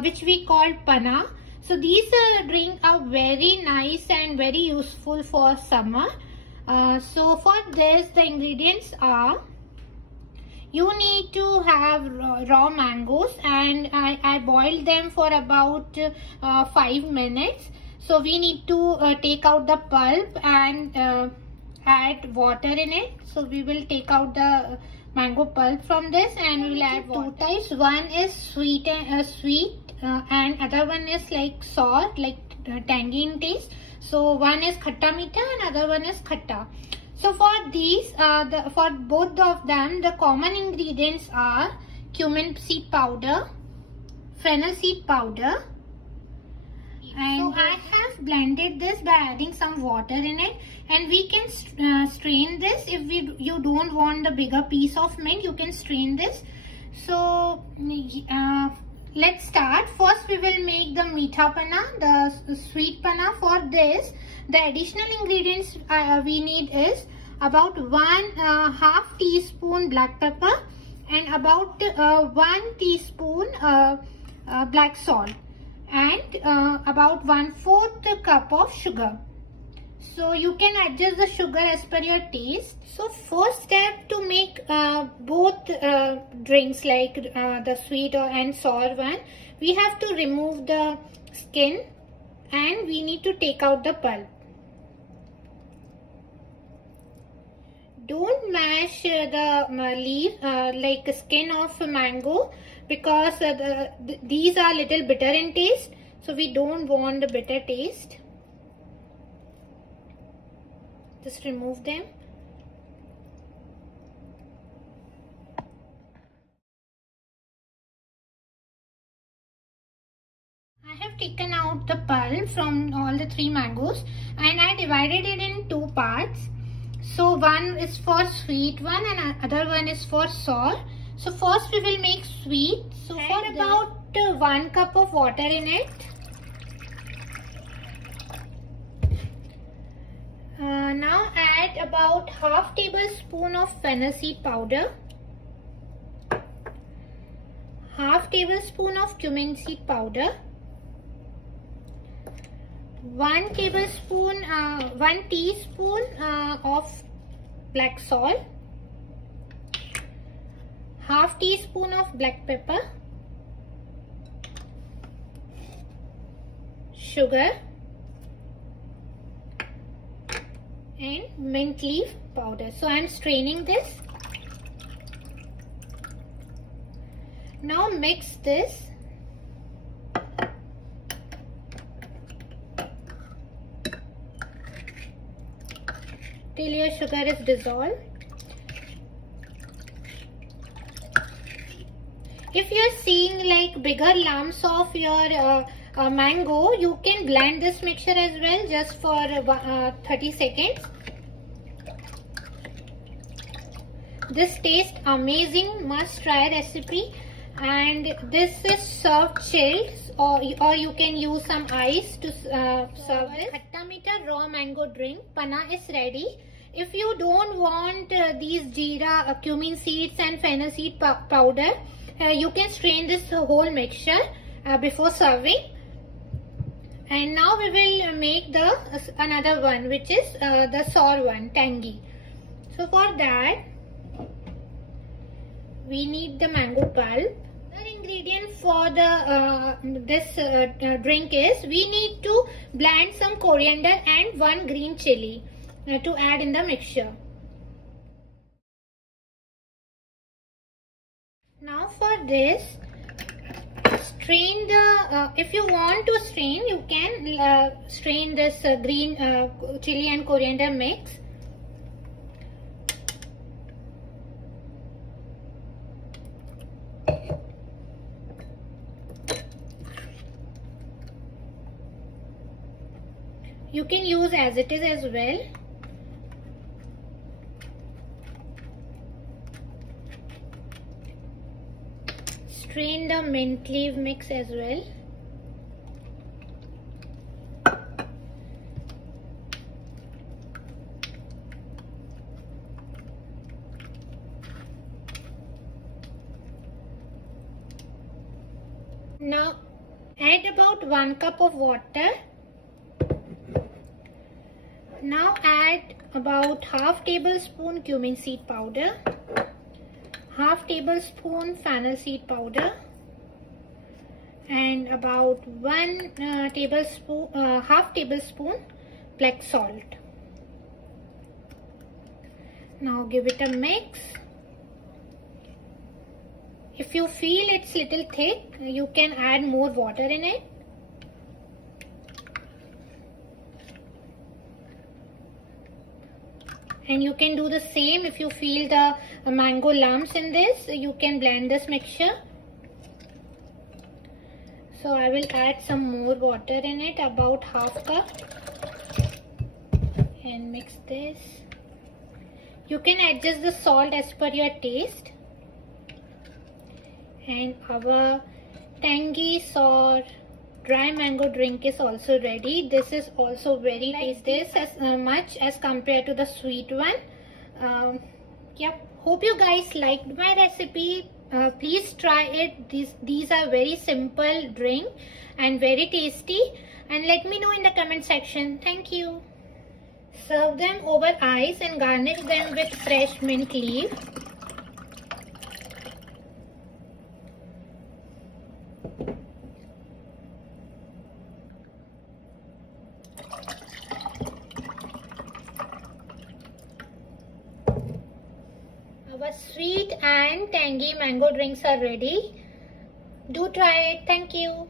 which we call panna. So these drinks are very nice and very useful for summer. So for this, the ingredients are: you need to have raw mangoes, and I boiled them for about 5 minutes. So we need to take out the pulp and add water in it. So we will take out the mango pulp from this, and we will add two types. One is sweet and other one is like sour, like tangy in taste. So one is khatta meetha and other one is khatta. So for these, for both of them, the common ingredients are cumin seed powder, fennel seed powder, and so I have blended this by adding some water in it. And we can strain this. If you don't want the bigger piece of mint, you can strain this. So let's start. First we will make the meetha panna, the sweet panna. For this, the additional ingredients we need is about 1/2 teaspoon black pepper and about 1 teaspoon black salt, and about 1/4 cup of sugar. So you can adjust the sugar as per your taste. So first step to make both drinks, like the sweet and sour one, we have to remove the skin and we need to take out the pulp. Don't mash the leaf like skin of mango, because these are little bitter in taste. So we don't want the bitter taste. Just remove them. I have taken out the pulp from all the 3 mangoes, and I divided it in 2 parts. So one is for sweet one and other one is for sour. So first we will make sweet. So for about 1 cup of water in it. Now add about 1/2 tablespoon of fennel seed powder, 1/2 tablespoon of cumin seed powder, 1 teaspoon of black salt, 1/2 teaspoon of black pepper, sugar, and mint leaf powder. So I am straining this. Now mix this. Till your sugar is dissolved. If you are seeing like bigger lumps of your mango, you can blend this mixture as well, just for 30 seconds. This tastes amazing, must try recipe, and this is served chilled, or you can use some ice to serve this. Khatta meetha raw mango drink panna is ready. If you don't want these jeera, cumin seeds and fennel seed powder, you can strain this whole mixture before serving. And now we will make the another one, which is the sour one, tangy. So for that, we need the mango pulp. Another ingredient for the this drink is we need to blend some coriander and 1 green chili to add in the mixture. Now for this, strain the, if you want to strain, you can strain this green chili and coriander mix. You can use as it is as well. Strain the mint leaf mix as well. Now Add about 1 cup of water. Now add about half tablespoon cumin seed powder, half tablespoon fennel seed powder, and about half tablespoon black salt. Now give it a mix. If you feel it's little thick, you can add more water in it. And you can do the same if you feel the mango lumps in this. You can blend this mixture. So I will add some more water in it, about half cup, and mix this. You can adjust the salt as per your taste. And our tangy sour dry mango drink is also ready. This is also very tasty. This as much as compared to the sweet one. Yep. Hope you guys liked my recipe. Please try it. These are very simple drink and very tasty. And let me know in the comment section. Thank you. Serve them over ice and garnish them with fresh mint leaf. Our sweet and tangy mango drinks are ready. Do try it. Thank you.